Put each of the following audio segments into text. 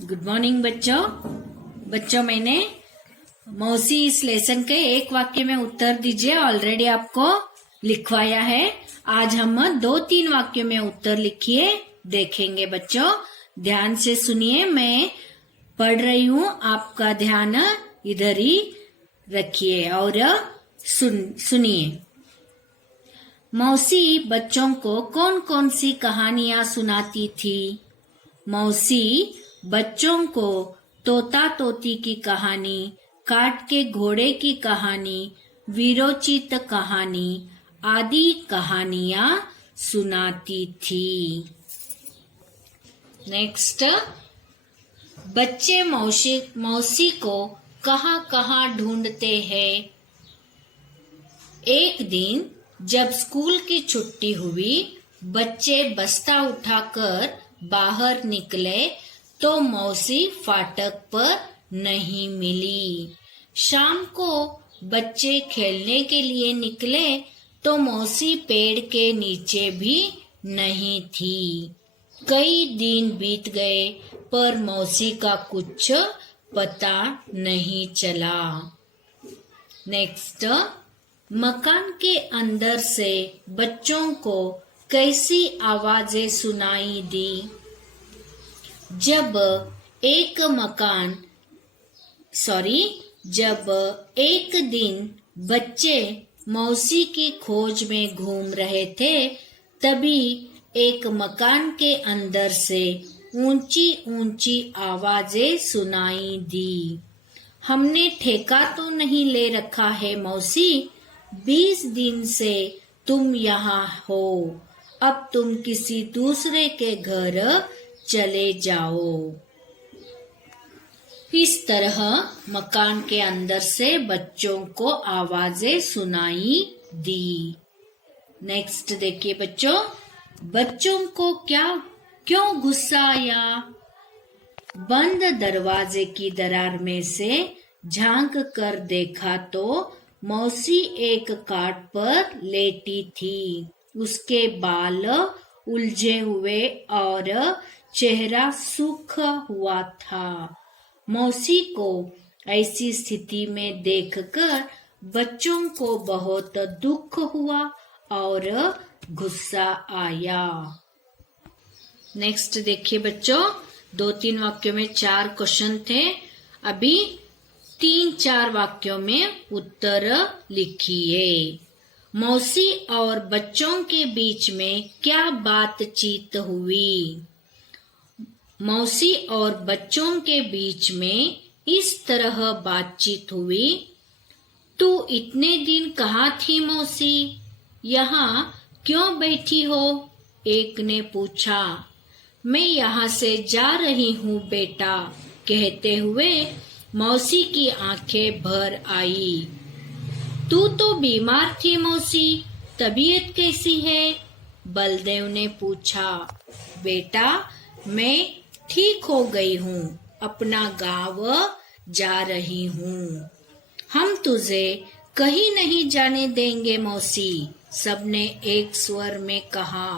Good morning बच्चों मैंने मौसी इस लेसन के एक वाक्य में उत्तर दीजिए ऑलरेडी आपको लिखवाया है। आज हम 2-3 वाक्यों में उत्तर लिखिए देखेंगे। बच्चों ध्यान से सुनिए, मैं पढ़ रही हूँ, आपका ध्यान इधर ही रखिए और सुनिए। मौसी बच्चों को कौन कौन सी कहानियां सुनाती थी? मौसी बच्चों को तोता तोती की कहानी, काठ के घोड़े की कहानी, वीरोचित कहानी आदि कहानियां सुनाती थी। नेक्स्ट, बच्चे मौसी को कहाँ कहाँ ढूंढते हैं? एक दिन जब स्कूल की छुट्टी हुई, बच्चे बस्ता उठाकर बाहर निकले तो मौसी फाटक पर नहीं मिली। शाम को बच्चे खेलने के लिए निकले तो मौसी पेड़ के नीचे भी नहीं थी। कई दिन बीत गए पर मौसी का कुछ पता नहीं चला। नेक्स्ट, मकान के अंदर से बच्चों को कैसी आवाजें सुनाई दी? जब एक दिन बच्चे मौसी की खोज में घूम रहे थे, तभी एक मकान के अंदर से ऊंची ऊंची आवाजें सुनाई दी। हमने ठेका तो नहीं ले रखा है मौसी, 20 दिन से तुम यहाँ हो, अब तुम किसी दूसरे के घर चले जाओ। इस तरह मकान के अंदर से बच्चों को आवाजें सुनाई दी। नेक्स्ट देखिए बच्चों को क्यों गुस्सा आया? बंद दरवाजे की दरार में से झांक कर देखा तो मौसी एक काट पर लेटी थी। उसके बाल उलझे हुए और चेहरा सूखा हुआ था। मौसी को ऐसी स्थिति में देखकर बच्चों को बहुत दुख हुआ और गुस्सा आया। नेक्स्ट देखिए 2-3 वाक्यों में 4 क्वेश्चन थे। अभी 3-4 वाक्यों में उत्तर लिखिए। मौसी और बच्चों के बीच में क्या बातचीत हुई? मौसी और बच्चों के बीच में इस तरह बातचीत हुई। तू इतने दिन कहाँ थी मौसी? यहाँ क्यों बैठी हो? एक ने पूछा। मैं यहाँ से जा रही हूँ बेटा, कहते हुए मौसी की आंखें भर आई। तू तो बीमार थी मौसी, तबीयत कैसी है? बलदेव ने पूछा। बेटा मैं ठीक हो गई हूँ, अपना गाँव जा रही हूँ। हम तुझे कहीं नहीं जाने देंगे मौसी, सबने एक स्वर में कहा।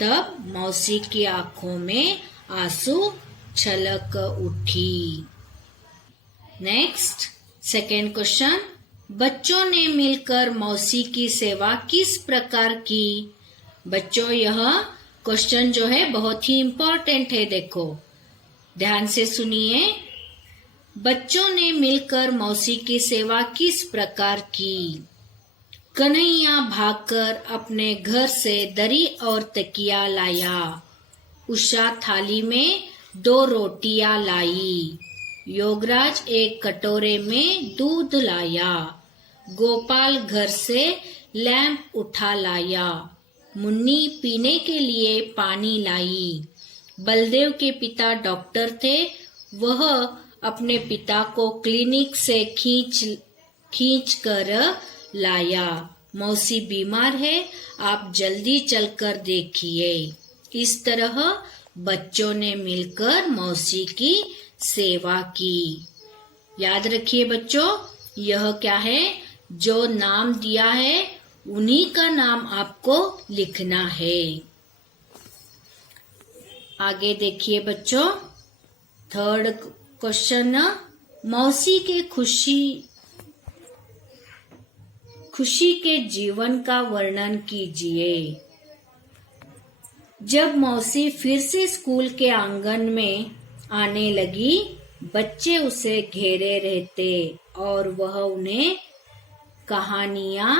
तब मौसी की आंखों में आंसू छलक उठी। नेक्स्ट, सेकेंड क्वेश्चन, बच्चों ने मिलकर मौसी की सेवा किस प्रकार की? बच्चों यह क्वेश्चन जो है बहुत ही इम्पोर्टेंट है, देखो ध्यान से सुनिए। बच्चों ने मिलकर मौसी की सेवा किस प्रकार की? कन्हैया भागकर अपने घर से दरी और तकिया लाया। उषा थाली में 2 रोटियां लाई। योगराज एक कटोरे में दूध लाया। गोपाल घर से लैंप उठा लाया। मुन्नी पीने के लिए पानी लाई। बलदेव के पिता डॉक्टर थे, वह अपने पिता को क्लिनिक से खींच कर लाया। मौसी बीमार है, आप जल्दी चलकर देखिए। इस तरह बच्चों ने मिलकर मौसी की सेवा की। याद रखिए बच्चों, यह क्या है? जो नाम दिया है उन्हीं का नाम आपको लिखना है। आगे देखिए बच्चों, थर्ड क्वेश्चन, मौसी के खुशी के जीवन का वर्णन कीजिए। जब मौसी फिर से स्कूल के आंगन में आने लगी, बच्चे उसे घेरे रहते और वह उन्हें कहानियां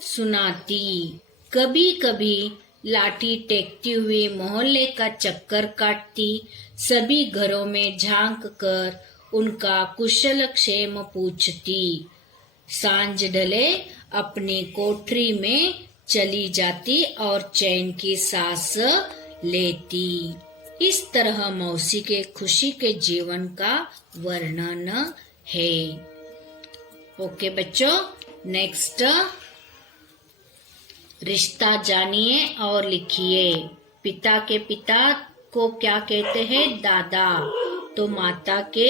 सुनाती। कभी कभी लाठी टेकती हुई मोहल्ले का चक्कर काटती, सभी घरों में झांक कर उनका कुशल क्षेम पूछती। सांझ ढले अपनी कोठरी में चली जाती और चैन की सांस लेती। इस तरह मौसी के खुशी के जीवन का वर्णन है। ओके बच्चों, नेक्स्ट रिश्ता जानिए और लिखिए। पिता के पिता को क्या कहते हैं? दादा। तो माता के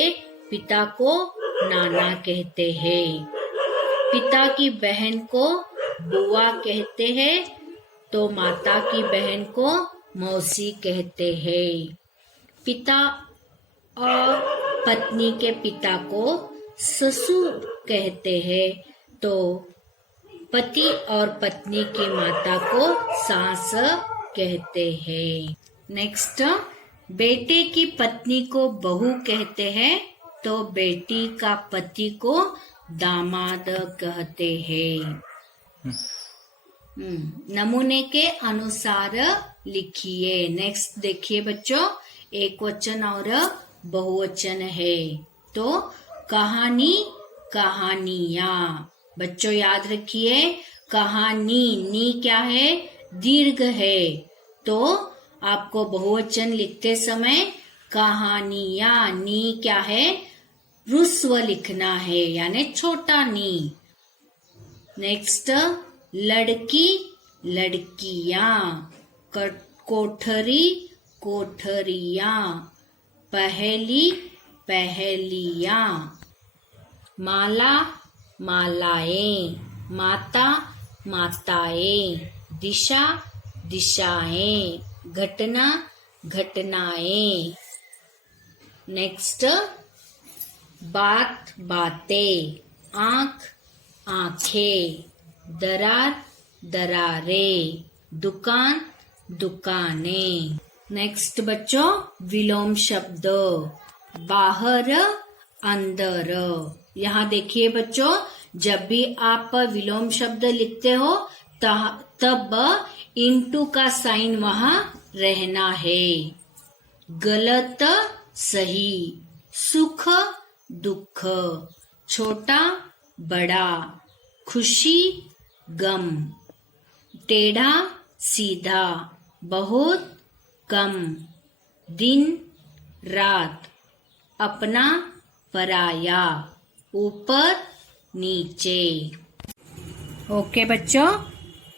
पिता को नाना कहते हैं। पिता की बहन को बुआ कहते हैं, तो माता की बहन को मौसी कहते हैं। पिता और पत्नी के पिता को ससुर कहते हैं, तो पति और पत्नी की माता को सास कहते हैं। नेक्स्ट, बेटे की पत्नी को बहू कहते हैं, तो बेटी का पति को दामाद कहते हैं। नमूने के अनुसार लिखिए। नेक्स्ट देखिए बच्चों, एक वचन और बहुवचन है। तो कहानी, कहानियां। बच्चों याद रखिए, कहानी, नी क्या है? दीर्घ है। तो आपको बहुवचन लिखते समय कहानियां, नी क्या है? ह्रस्व लिखना है, यानी छोटा नी। नेक्स्ट, लड़की, लड़कियां। कोठरी, कोठरियां। पहेली, पहेलियां। माला, मालाएं। माता, माताएं। दिशा, दिशाएं। घटना, घटनाएं। नेक्स्ट, बात, बातें। आंख, आंखें। दरार, दरारें। दुकान, दुकानें। नेक्स्ट बच्चों, विलोम शब्द। बाहर, अंदर। यहाँ देखिए बच्चों, जब भी आप विलोम शब्द लिखते हो तब इंटू का साइन वहां रहना है। गलत, सही। सुख, दुख। छोटा, बड़ा। खुशी, गम। टेढ़ा, सीधा। बहुत, कम। दिन, रात। अपना, पराया। ऊपर, नीचे। ओके बच्चों,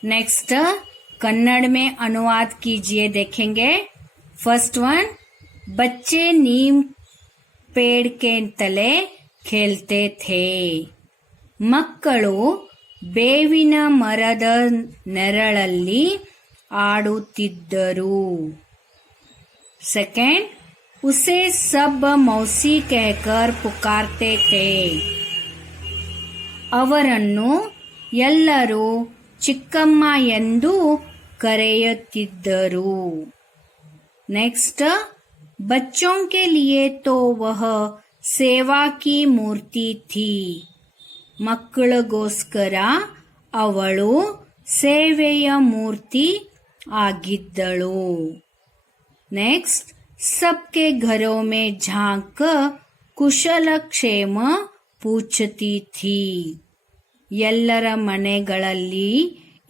नेक्स्ट कन्नड़ में अनुवाद कीजिए, देखेंगे। फर्स्ट वन, बच्चे नीम पेड़ के तले खेलते थे। ಮಕ್ಕಳು ಬೇವಿನ ಮರದ ನೆರಳಲ್ಲಿ ಆಡುತ್ತಿದ್ದರು। सेकेंड, उसे सब मौसी कहकर पुकारते थे। ಅವರನ್ನು ಎಲ್ಲರೂ ಚಿಕ್ಕಮ್ಮ ಎಂದು ಕರೆಯುತ್ತಿದ್ದರು। नेक्स्ट, बच्चों के लिए तो वह सेवा की मूर्ति थी। ಮಕ್ಕಳಿಗೋಸ್ಕರ ಅವಳು ಸೇವೆಯ ಮೂರ್ತಿ ಆಗಿದ್ದಳು। नेक्स्ट, सबके घरों में झांक कुशल क्षेम पूछती थी। ಎಲ್ಲರ ಮನೆಗಳಲ್ಲಿ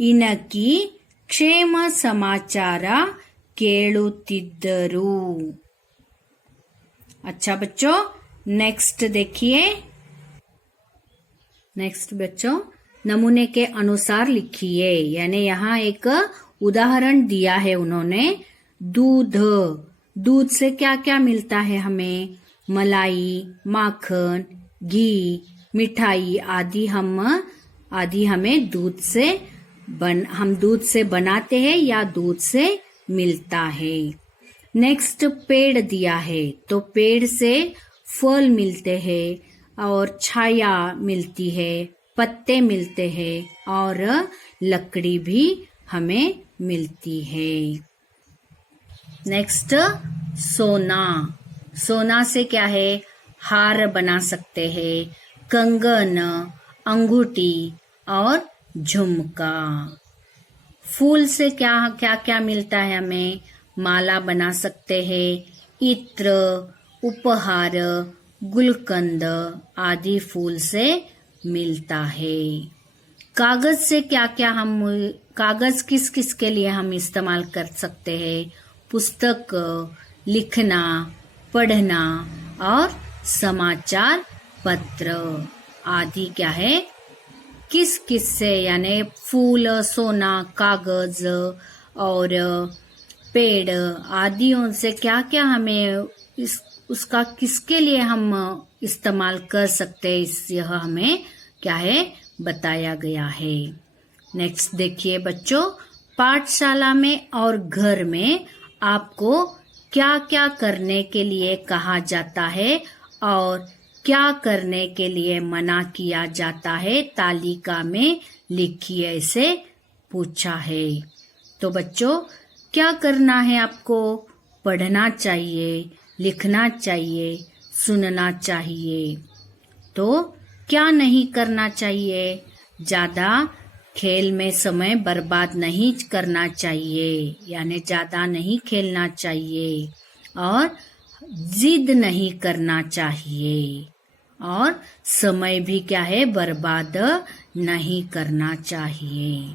ಇಣಕಿ ಕ್ಷೇಮ ಸಮಾಚಾರ ಕೇಳುತ್ತಿದ್ದರು। अच्छा बच्चों, नेक्स्ट देखिए। नेक्स्ट बच्चों, नमूने के अनुसार लिखिए, यानी यहाँ एक उदाहरण दिया है उन्होंने। दूध, दूध से क्या क्या मिलता है हमें? मलाई, माखन, घी, मिठाई आदि हमें दूध से बनाते हैं या दूध से मिलता है। नेक्स्ट पेड़ दिया है तो पेड़ से फल मिलते हैं और छाया मिलती है, पत्ते मिलते हैं और लकड़ी भी हमें मिलती है। नेक्स्ट सोना। सोना से क्या है? हार बना सकते हैं, कंगन, अंगूठी और झुमका। फूल से क्या क्या क्या मिलता है हमें? माला बना सकते हैं, इत्र, उपहार, गुलकंद आदि फूल से मिलता है। कागज से क्या क्या कागज किस किस के लिए हम इस्तेमाल कर सकते हैं? पुस्तक, लिखना, पढ़ना और समाचार पत्र आदि क्या है? किस किस से, यानी फूल, सोना, कागज और पेड़ आदियों से क्या क्या हमें उसका किसके लिए हम इस्तेमाल कर सकते हैं, यह हमें क्या है बताया गया है। नेक्स्ट देखिए बच्चों, पाठशाला में और घर में आपको क्या क्या करने के लिए कहा जाता है और क्या करने के लिए मना किया जाता है, तालिका में लिखिए, ऐसे पूछा है। तो बच्चों क्या करना है आपको? पढ़ना चाहिए, लिखना चाहिए, सुनना चाहिए। तो क्या नहीं करना चाहिए? ज्यादा खेल में समय बर्बाद नहीं करना चाहिए, यानी ज्यादा नहीं खेलना चाहिए और जिद नहीं करना चाहिए और समय भी क्या है बर्बाद नहीं करना चाहिए।